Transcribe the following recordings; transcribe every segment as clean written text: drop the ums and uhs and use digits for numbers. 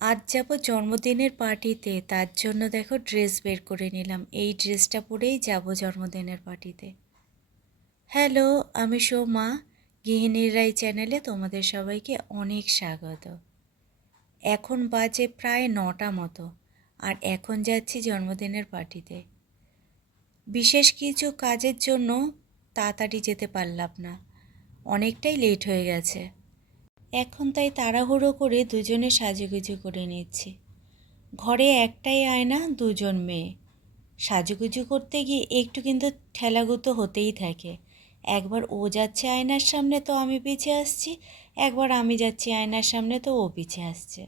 আজ যাব জন্মদিনের পার্টিতে, তার জন্য দেখো ড্রেস বের করে নিলাম। এই ড্রেসটা পরেই যাব জন্মদিনের পার্টিতে। হ্যালো, আমি সোমা। গৃহিণীর রাই চ্যানেলে তোমাদের সবাইকে অনেক স্বাগত। এখন বাজে প্রায় 9টা মতো, আর এখন যাচ্ছি জন্মদিনের পার্টিতে। বিশেষ কিছু কাজের জন্য তাড়াতাড়ি যেতে পারলাম না, অনেকটাই লেট হয়ে গেছে। এখন তাই তাড়াহুড়ো করে দুজনে সাজুগুজু করে নিচ্ছি। ঘরে একটাই আয়না, দুজন মেয়ে। সাজুগুজু করতে গিয়ে একটু কিন্তু ঠেলাগুতো হতেই থাকে। একবার ও যাচ্ছে আয়নার সামনে তো আমি পিছে আসছি, একবার আমি যাচ্ছি আয়নার সামনে তো ও পিছে আসছে।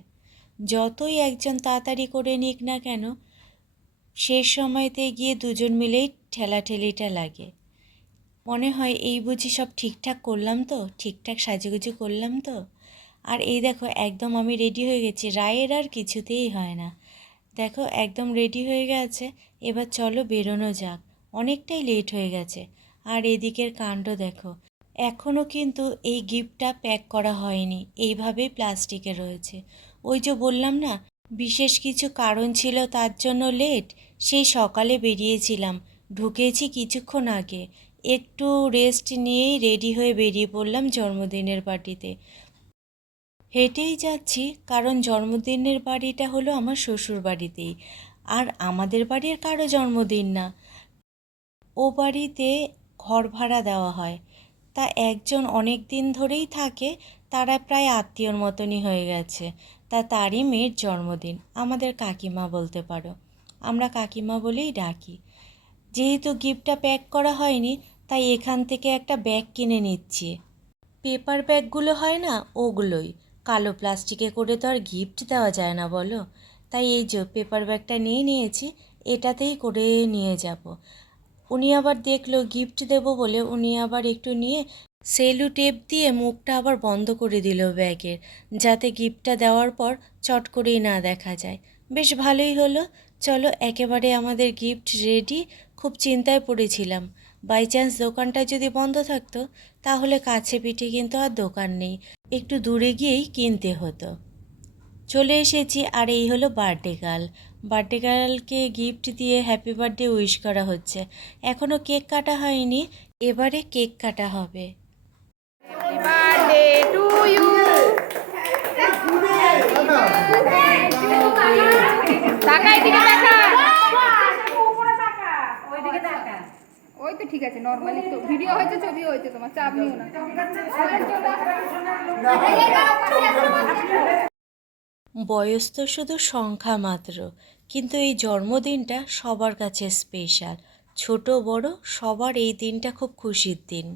যতই একজন তাড়াতাড়ি করে নিক না কেন, শেষ সময়তে গিয়ে দুজন মিলেই ঠেলাঠেলিটা লাগে। মনে হয় এই বুঝি সব ঠিকঠাক করলাম তো, ঠিকঠাক সাজুগুজু করলাম তো। আর এই দেখো একদম আমি রেডি হয়ে গেছি, রায়ের আর কিছুতেই হয় না। দেখো একদম রেডি হয়ে গেছে, এবার চলো বেরোনো যাক, অনেকটাই লেট হয়ে গেছে। আর এদিকের কাণ্ড দেখো, এখনও কিন্তু এই গিফটটা প্যাক করা হয়নি, এইভাবেই প্লাস্টিকে রয়েছে। ওই যে বললাম না, বিশেষ কিছু কারণ ছিল তার জন্য লেট। সেই সকালে বেরিয়েছিলাম, ঢুকেছি কিছুক্ষণ আগে। একটু রেস্ট নিয়েই রেডি হয়ে বেরিয়ে পড়লাম জন্মদিনের পার্টিতে। হেঁটেই যাচ্ছি, কারণ জন্মদিনের বাড়িটা হলো আমার শ্বশুর বাড়িতেই, আর আমাদের বাড়ির কারো জন্মদিন না। ও বাড়িতে ঘর ভাড়া দেওয়া হয়, তা একজন অনেক দিন ধরেই থাকে, তারা প্রায় আত্মীয়র মতনই হয়ে গেছে। তা তারই মেয়ের জন্মদিন, আমাদের কাকিমা বলতে পারো, আমরা কাকিমা বলেই ডাকি। যেহেতু গিফটটা প্যাক করা হয়নি, তাই এখান থেকে একটা ব্যাগ কিনে নিচ্ছি। পেপার ব্যাগগুলো হয় না, ওগুলোই। কালো প্লাস্টিকে করে তো আর গিফট দেওয়া যায় না বলো, তাই এই যে পেপার ব্যাগটা নিয়ে নিয়েছি, এটাতেই করে নিয়ে যাব। উনি আবার দেখলো গিফট দেব বলে, উনি আবার একটু নিয়ে সেলু টেপ দিয়ে মুখটা আবার বন্ধ করে দিল ব্যাগের, যাতে গিফটটা দেওয়ার পর চট করেই না দেখা যায়। বেশ ভালোই হলো। চলো, একেবারে আমাদের গিফট রেডি। খুব চিন্তায় পড়েছিলাম, বাই চান্স দোকানটা যদি বন্ধ থাকতো, তাহলে কাছে পিঠে কিন্তু আর দোকান নেই, একটু দূরে গিয়েই কিনতে হতো। চলে এসেছি, আর এই হলো বার্থডে গার্ল। বার্থডে গার্লকে গিফট দিয়ে হ্যাপি বার্থডে উইশ করা হচ্ছে। এখনও কেক কাটা হয়নি, এবারে কেক কাটা হবে। Birthday to you. টাকা এদিকে টাকা, ওইদিকে টাকা। ওই তো ঠিক আছে, নর্মালি তো ভিডিও হয়েছে, ছবিও হয়েছে, তোমার চাপ নিও না। বয়স তো শুধু সংখ্যা মাত্র, কিন্তু এই জন্মদিনটা সবার কাছে স্পেশাল। ছোট বড় সবার এই দিনটা খুব খুশির দিন।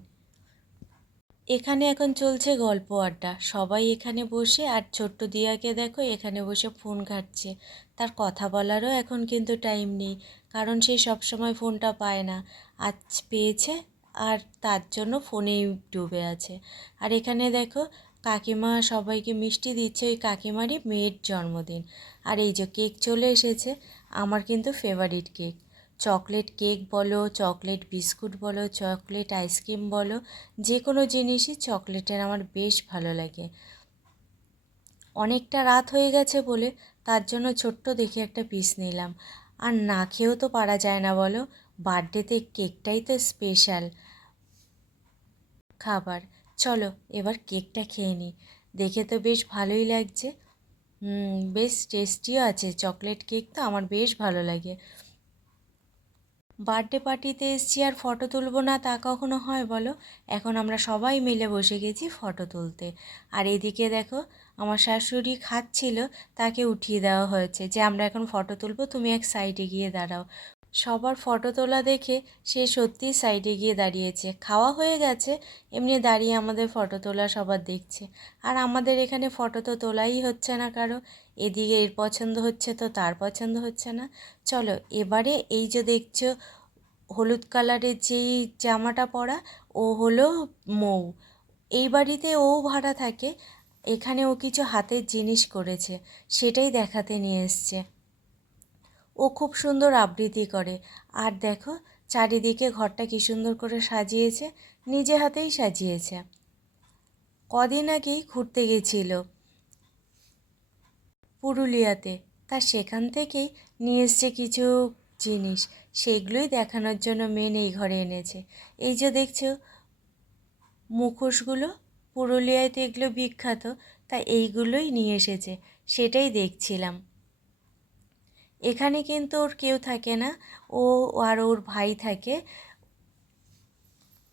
এখানে এখন চলছে গল্প আড্ডা, সবাই এখানে বসে, আর ছোট্ট দিয়াকে দেখো এখানে বসে ফোন ঘাঁটছে। তার কথা বলারও এখন কিন্তু টাইম নেই, কারণ সে সবসময় ফোনটা পায় না, আজ পেয়েছে, আর তার জন্য ফোনেই ডুবে আছে। আর এখানে দেখো কাকিমা সবাইকে মিষ্টি দিচ্ছে, ওই কাকিমারই মেয়ের জন্মদিন। আর এই যে কেক চলে এসেছে, আমার কিন্তু ফেভারিট কেক। চকলেট কেক বলো, চকলেট বিস্কুট বলো, চকলেট আইসক্রিম বলো, যে কোনো জিনিসই চকলেটের আমার বেশ ভালো লাগে। অনেকটা রাত হয়ে গেছে বলে তার জন্য ছোট্ট দেখে একটা পিস নিলাম। আর না খেয়েও তো পারা যায় না বলো, বার্থডেতে কেকটাই তো স্পেশাল খাবার। চলো এবার কেকটা খেয়ে নিই, দেখে তো বেশ ভালোই লাগছে। বেশ টেস্টিও আছে, চকলেট কেক তো আমার বেশ ভালো লাগে। বার্থডে পার্টিতে এসেছি আর ফটো তুলব না তা কখনো হয় বলো? এখন আমরা সবাই মিলে বসে গেছি ফটো তুলতে। আর এদিকে দেখো আমার শাশুড়ি খাচ্ছিল, তাকে উঠিয়ে দেওয়া হয়েছে যে আমরা এখন ফটো তুলব, তুমি এক সাইডে গিয়ে দাঁড়াও। সবার ফটো তোলা দেখে সে সত্যিই সাইডে গিয়ে দাঁড়িয়েছে। খাওয়া হয়ে গেছে, এমনি দাঁড়িয়ে আমাদের ফটো তোলা সবার দেখছে। আর আমাদের এখানে ফটো তো তোলাই হচ্ছে না কারো, এদিকে এর পছন্দ হচ্ছে তো তার পছন্দ হচ্ছে না। চলো এবারে এই যে দেখছো হলুদ কালারের যেই জামাটা পরা, ও হলো মৌ। এই বাড়িতে ও ভাড়া থাকে, এখানে ও কিছু হাতের জিনিস করেছে, সেটাই দেখাতে নিয়ে এসছে। ও খুব সুন্দর আবৃত্তি করে। আর দেখো চারিদিকে ঘরটা কী সুন্দর করে সাজিয়েছে, নিজে হাতেই সাজিয়েছে। কদিন আগেই ঘুরতে গেছিল, পুরুলিয়াতে। তা সেখান থেকেই নিয়ে এসছে কিছু জিনিস, সেগুলোই দেখানোর জন্য মেন এই ঘরে এনেছে। এই যে দেখছো মুখোশগুলো, পুরুলিয়ায় তো এগুলো বিখ্যাত, তা এইগুলোই নিয়ে এসেছে, সেটাই দেখছিলাম। এখানে কিন্তু ওর কেউ থাকে না, ও আর ওর ভাই থাকে।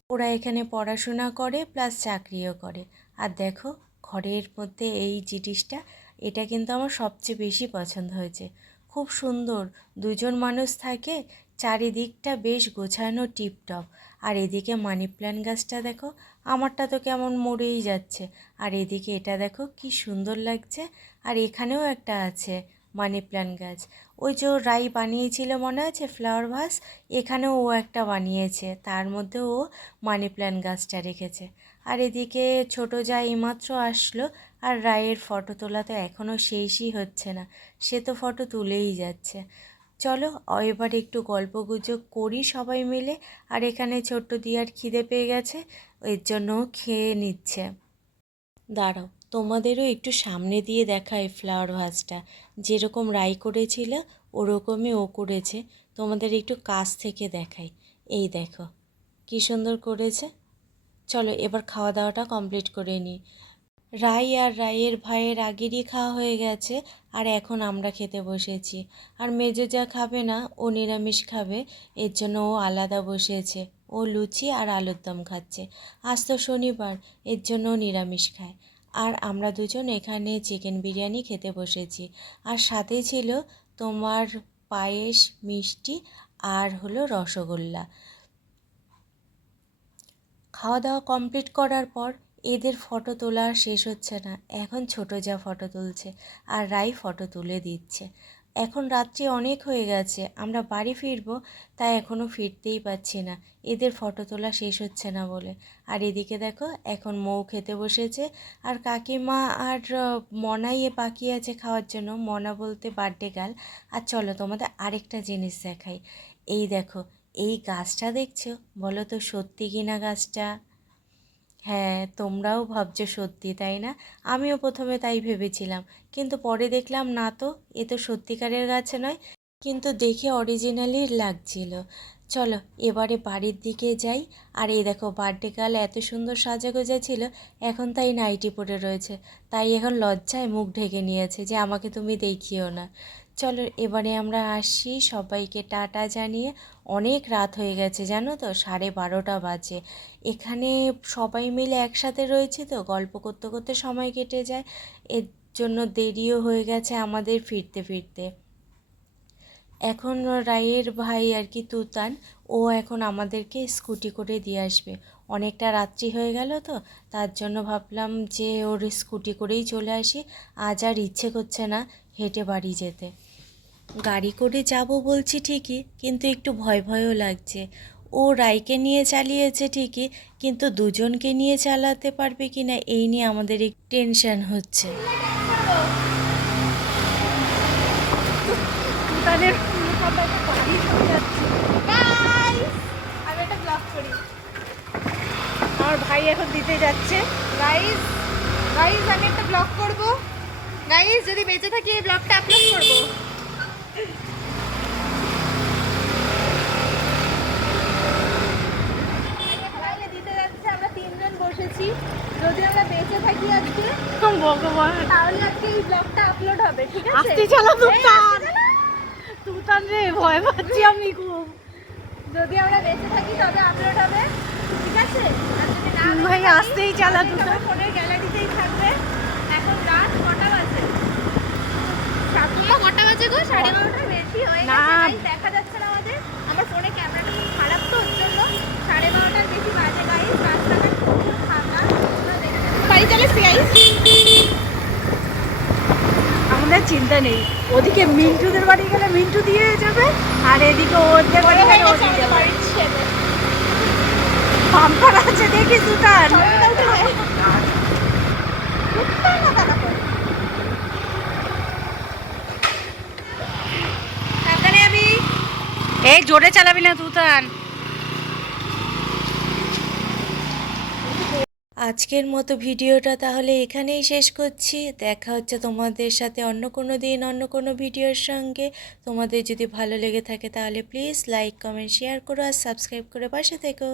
ওরা এখানে পড়াশোনা করে প্লাস চাকরিও করে। আর দেখো ঘরের মধ্যে এই জিনিসটা, এটা কিন্তু আমার সবচেয়ে বেশি পছন্দ হয়েছে। খুব সুন্দর, দুজন মানুষ থাকে, চারিদিকটা বেশ গোছানো টিপটপ। আর এদিকে মানি প্ল্যান্ট গাছটা দেখো, আমারটা তো কেমন মরেই যাচ্ছে, আর এদিকে এটা দেখো কি সুন্দর লাগছে। আর এখানেও একটা আছে মানি প্ল্যান্ট গাছ, ওই যে রাই বানিয়েছিল মনে আছে ফ্লাওয়ার ভাস, এখানেও ও একটা বানিয়েছে, তার মধ্যে ও মানি প্ল্যান্ট গাছটা রেখেছে। আর এদিকে ছোটো যা এইমাত্র আসলো, আর রায়ের ফটো তোলা তো এখনও শেষই হচ্ছে না, সে তো ফটো তুলেই যাচ্ছে। চলো এবার একটু গল্পগুজব করি সবাই মিলে। আর এখানে ছোট্ট দিয়ার খিদে পেয়ে গেছে, এর জন্য খেয়ে নিচ্ছে। দাঁড়াও তোমাদেরও একটু সামনে দিয়ে দেখায় ফ্লাওয়ার ভাসটা, যেরকম রাই করেছিল ওরকমই ও করেছে, তোমাদের একটু কাছ থেকে দেখাই। এই দেখো কী সুন্দর করেছে। চলো এবার খাওয়া দাওয়াটা কমপ্লিট করে নিই। রাই আর রাইয়ের ভাইয়ের আগেরই খাওয়া হয়ে গেছে, আর এখন আমরা খেতে বসেছি। আর মেজো যা খাবে না, ও নিরামিষ খাবে, এর জন্য ও আলাদা বসেছে, ও লুচি আর আলুর দম খাচ্ছে। আজ তো শনিবার, এর জন্য ও নিরামিষ খায়। আর আমরা দুজন এখানে চিকেন বিরিয়ানি খেতে বসেছি, আর সাথে ছিল তোমার পায়েস, মিষ্টি আর হলো রসগোল্লা। খাওয়া দাওয়া কমপ্লিট করার পর এদের ফটো তোলা আর শেষ হচ্ছে না, এখন ছোটো যা ফটো তুলছে আর রাই ফটো তুলে দিচ্ছে। এখন রাত্রি অনেক হয়ে গেছে, আমরা বাড়ি ফিরবো, তাই এখনও ফিরতেই পারছি না, এদের ফটো তোলা শেষ হচ্ছে না বলে। আর এদিকে দেখো এখন মৌ খেতে বসেছে, আর কাকিমা আর মনাই বাকি আছে খাওয়ার জন্য, মনা বলতে বার্থডে গার্ল। আর চলো তোমাদের আরেকটা জিনিস দেখাই। এই দেখো এই গাছটা দেখছো, বলো তো সত্যি কিনা গাছটা? হ্যাঁ তোমরাও ভাবছো সত্যি, তাই না? আমিও প্রথমে তাই ভেবেছিলাম, কিন্তু পরে দেখলাম না তো, এ তো সত্যিকারের গাছ নয়, কিন্তু দেখে অরিজিনালি লাগছিল। চলো এবারে বাড়ির দিকে যাই। আর এই দেখো বার্থডে গার্ল এত সুন্দর সাজাগোজা ছিল, এখন তাই নাইটি পরে রয়েছে, তাই এখন লজ্জায় মুখ ঢেকে নিয়েছে যে আমাকে তুমি দেখিও না। চলো এবারে আমরা আসি, সবাইকে টাটা জানিয়ে। অনেক রাত হয়ে গেছে জানো তো, 12:30 বাজে। এখানে সবাই মিলে একসাথে রয়েছে তো, গল্প করতে করতে সময় কেটে যায়, এর জন্য দেরিও হয়ে গেছে আমাদের ফিরতে ফিরতে। এখন রায়ের ভাই আর কি তুতান, ও এখন আমাদেরকে স্কুটি করে দিয়ে আসবে। অনেকটা রাত্রি হয়ে গেল তো, তার জন্য ভাবলাম যে ওর স্কুটি করেই চলে আসি, আজ আর ইচ্ছে করছে না হেঁটে বাড়ি যেতে। গাড়ি করে যাব বলছি ঠিকই, কিন্তু একটু ভয় ভয়ও লাগছে। ও রাইকে নিয়ে চালিয়েছে ঠিকই, কিন্তু দুজনকে নিয়ে চালাতে পারবে কি না এই নিয়ে আমাদের একটু টেনশন হচ্ছে। তাদের বাড়ি চলে যাচ্ছে। আমি একটা ব্লগ করি, আমার ভাই এখন দিতে যাচ্ছে। গাইস গাইস আমি একটা ব্লগ করব। গাইস যদি বেঁচে থাকি এই ব্লগটা আপলোড করব। ভাইকে দিতে যাচ্ছে, আমরা তিনজন বসেছি, যদি আমরা বেঁচে থাকি আজকে ভগবান, তাহলে আজকে এই ব্লগটা আপলোড হবে, ঠিক আছে? আস্তে চালা এই, আস্তে চালা। তুতান রে, ভয় পাচ্ছি আমি খুব। যদি আমরা বেঁচে থাকি তবে আপলোড হবে, ঠিক আছে? আর যদি না বেঁচে ভাই, থাকি, আস্তেই চালা তাহলে এটা দুটো। আমার ফোনের গ্যালারিতেই থাকবে। এখন রাত কটা বাজে? কটা বাজে গো? 12:30 বেশি হয়ে না। গেছে। গাইস দেখা যাচ্ছে না আমাদের, আমার ফোনে ক্যামেরাটা খুব খারাপ তো, ওর জন্য 12:30 বেশি বাজে। গাইস রাস্তাঘাট খুব ফাঁকা, তোমরা দেখতে পাচ্ছ। বাড়ি চলে গাইস। আমাদের চিন্তা নেই, ওদিকে মিন্টুদের বাড়ি গেলে মিন্টু দিয়ে যাবে, আর এদিকে ওদের বাড়ি গেলে ও দিয়ে যাবে। বাড়ির ছেলে পাম্পার আছে দেখি তুতান। এই জোরে চালাবি না তুতান। আজকের মতো ভিডিওটা তাহলে এখানেই শেষ করছি। দেখা হচ্ছে তোমাদের সাথে অন্য কোনো দিন অন্য কোনো ভিডিওর সঙ্গে। তোমাদের যদি ভালো লেগে থাকে তাহলে প্লিজ লাইক কমেন্ট শেয়ার করো আর সাবস্ক্রাইব করে পাশে থেকো।